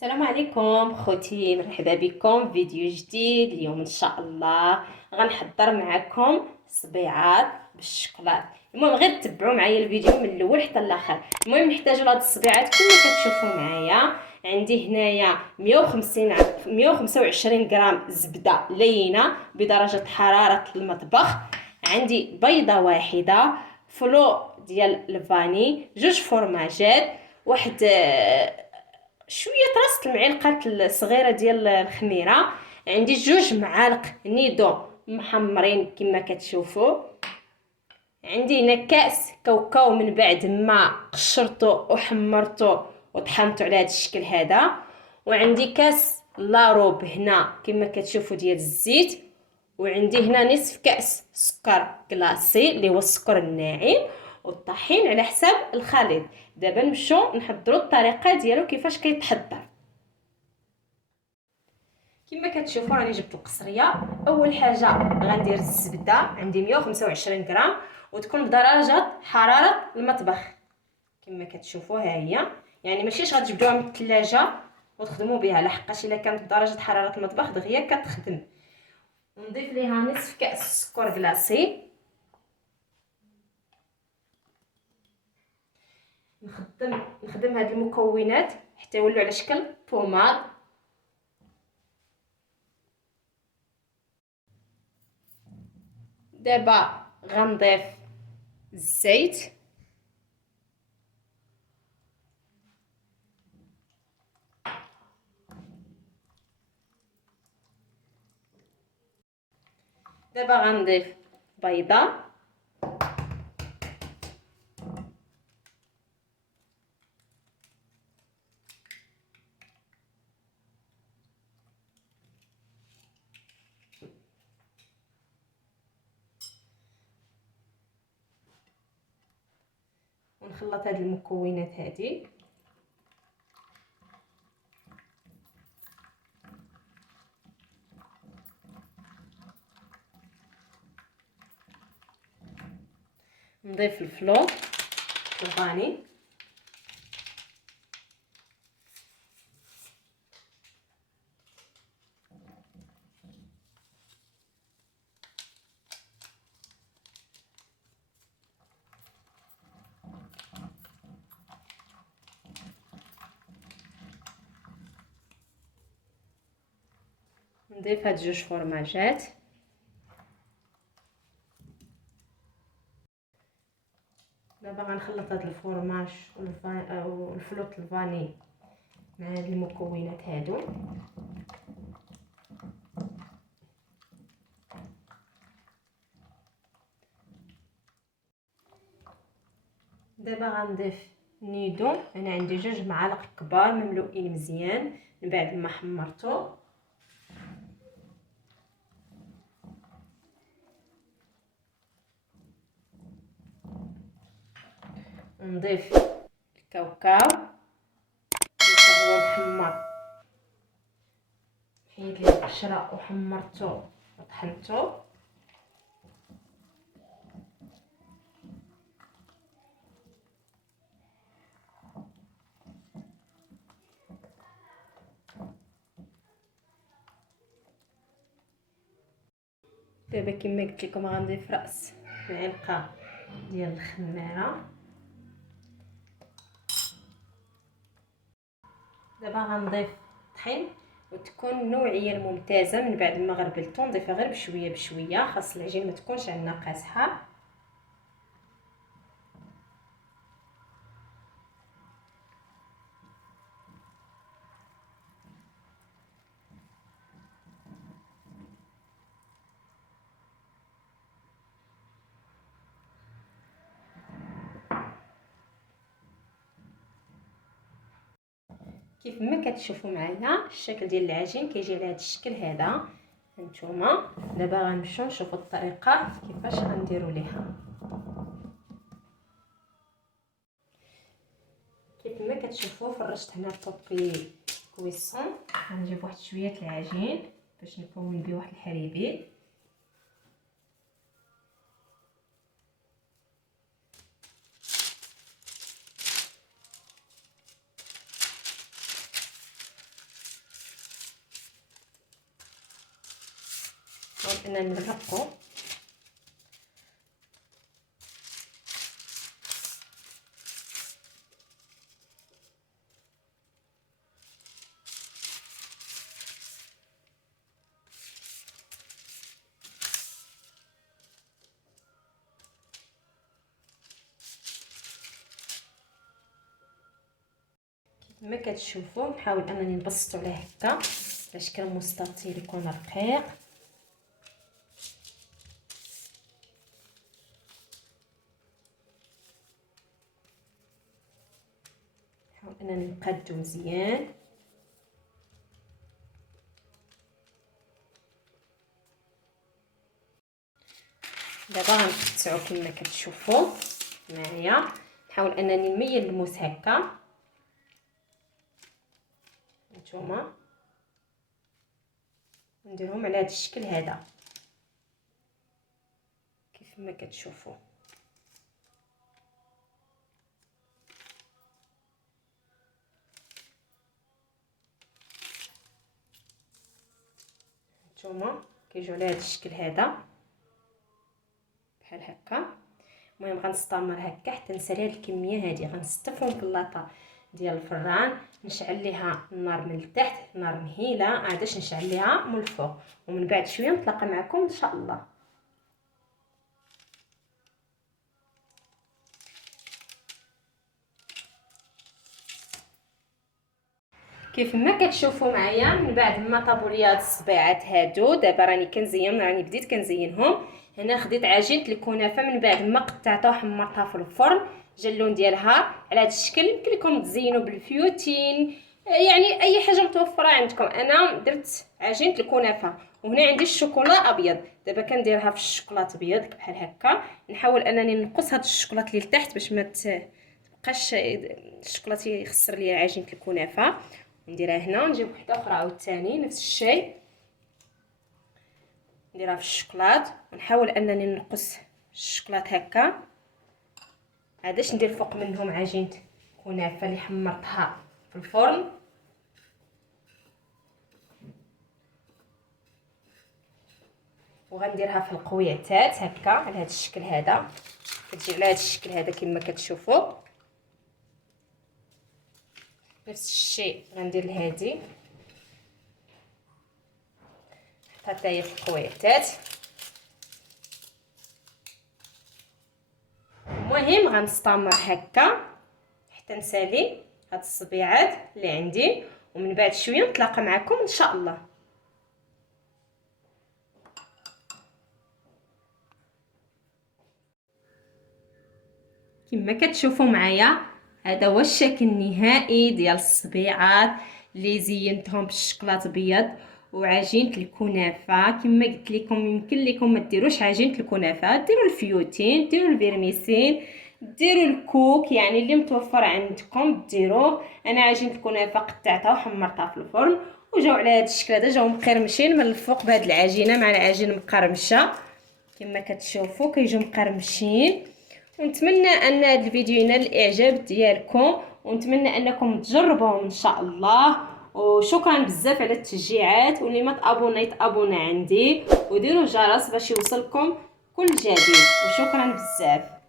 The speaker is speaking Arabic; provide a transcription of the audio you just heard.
السلام عليكم خوتي، مرحبا بكم فيديو جديد. اليوم ان شاء الله غنحضر معكم صبيعات بالشوكولات. المهم غير تبعوا معايا الفيديو من الاول حتى الاخر. المهم نحتاجوا لهاد الصبيعات كما كتشوفوا معايا. عندي هنايا 125 غرام زبده لينه بدرجه حراره المطبخ. عندي بيضه واحده، فلو ديال الفاني، جوج فرماجات، واحد شويه راس المعلقه الصغيره ديال الخميره. عندي جوج معالق نيدو محمرين كما كتشوفوا. عندي هنا كاس كاوكاو من بعد ما قشرته وحمرته وطحنته على هذا الشكل هذا. وعندي كاس لاروب هنا كما كتشوفوا ديال الزيت. وعندي هنا نصف كاس سكر كلاصي اللي هو السكر الناعم، والطحين على حساب الخليط. دابا نمشيو نحضروا الطريقه ديالو كيفاش كيتحضر. كما كتشوفوا راني جبت القصريه. اول حاجه غندير الزبده، عندي 125 غرام وتكون بدرجه حراره المطبخ كما كتشوفوا. ها هي، يعني ماشيش غتجبدوها من الثلاجه وتخدموا بها، لحقاش الا كانت بدرجه حراره المطبخ دغيا كتخدم. ونضيف ليها نصف كاس سكر كلاصي. نخدم هاد المكونات حتى يولوا على شكل بوماد. دابا غنضيف الزيت. دابا غنضيف بيضه. ونخلط هاد المكونات هادي. نضيف الفلو الفاني. نضيف هاد جوج فرماجات. دابا غنخلط هاد الفرماج والفلوط الفاني مع هاد المكونات هادو. دابا غنضيف نيدو. انا عندي جوج معالق كبار مملوئين مزيان من بعد ما حمرته. ونضيف الكاوكاو اللي هو محمر، حيد ليه القشره وحمرته وطحنته. دابا كما قلت لكم غنضيف راس معلقه ديال الخميره. دابا غنضيف طحين، وتكون النوعيه الممتازه. من بعد ما غربلتو نضيفها غير بشويه بشويه، خاص العجين ما تكونش عندنا قاصحه. كيف ما كتشوفوا معايا الشكل ديال العجين كيجي على هذا الشكل هذا. هانتوما دابا غنمشيو نشوفوا الطريقه كيفاش غنديروا ليها. كيف ما كتشوفوا فرشت هنا الطوبي كويسون. غنجيب واحد شويه العجين باش نكون به واحد الحريبي. اننا نرقو. كما كتشوفوا نحاول انني نبسطو عليه هكا على شكل مستطيل يكون رقيق. نحاول انني نقادو مزيان. دابا غنقطعو كما كتشوفوا معايا. نحاول انني نميل الموس هكا نتوما، نديرهم على هذا الشكل هذا كيف ما كتشوفوا. نتوما كيجيو على هذا الشكل هذا بحال هكا. المهم غنستمر هكا حتى نسالي هاد الكميه هذه. غنستفهم في اللاطه ديال الفران، نشعل ليها النار من التحت، النار مهيله عادش نشعل ليها من الفوق، ومن بعد شويه نتلاقى معكم ان شاء الله. كيف ما كتشوفوا معايا من بعد ما طابوا لي هاد الصبيعات هادو، دابا راني كنزين، راني بديت كنزينهم. هنا خديت عجينه الكنافه من بعد ما قطعتها وحمرتها في الفرن، جا اللون ديالها على هذا الشكل. يمكن لكم تزينوا بالفيوتين، يعني اي حاجه متوفره عندكم. انا درت عجينه الكنافه وهنا عندي الشوكولا ابيض، دابا كنديرها في الشوكولاط ابيض بحال هكا. نحاول انني نقص هذا الشوكولاط اللي لتحت باش ما تبقاش الشوكولاط يخسر لي عجينه الكنافه. نديرها هنا، نجيب وحده اخرى عاوتاني نفس الشيء نديرها في الشوكولاط، ونحاول انني نقص الشوكولاط هكا عادش ندير فوق منهم عجينه كنافه اللي حمرتها في الفرن. وغنديرها في القويتات هكا على هذا الشكل هذا، كتجي على هذا الشكل هذا كما كتشوفوا. نفس الشيء غندير لهادي، حتى هي في القويتات. المهم غنستمر هكا حتى نسالي هاد الصبيعات اللي عندي، ومن بعد شويه نتلاقى معكم ان شاء الله. كما كتشوفوا معايا هذا هو الشكل النهائي ديال الصبيعات اللي زينتهم بالشوكولاط ابيض وعجينه الكنافه. كما قلت لكم يمكن لكم ما ديروش عجينه الكنافه، ديروا الفيوتين، ديروا الفيرميسين، ديروا الكوك، يعني اللي متوفر عندكم ديروه. انا عجينه الكنافه قطعتها وحمرتها في الفرن وجاو على هذا الشكل هذا، جاو مقرمشين من الفوق بهذه العجينه مع العجينه مقرمشه كما كتشوفوا كيجيو مقرمشين. ونتمنى ان هذا الفيديو ينال الاعجاب ديالكم، ونتمنى انكم تجربوهم ان شاء الله. وشكرا بزاف على التشجيعات، واللي ما تابونا يتابونا عندي وديروا الجرس باش يوصلكم كل جديد. وشكرا بزاف.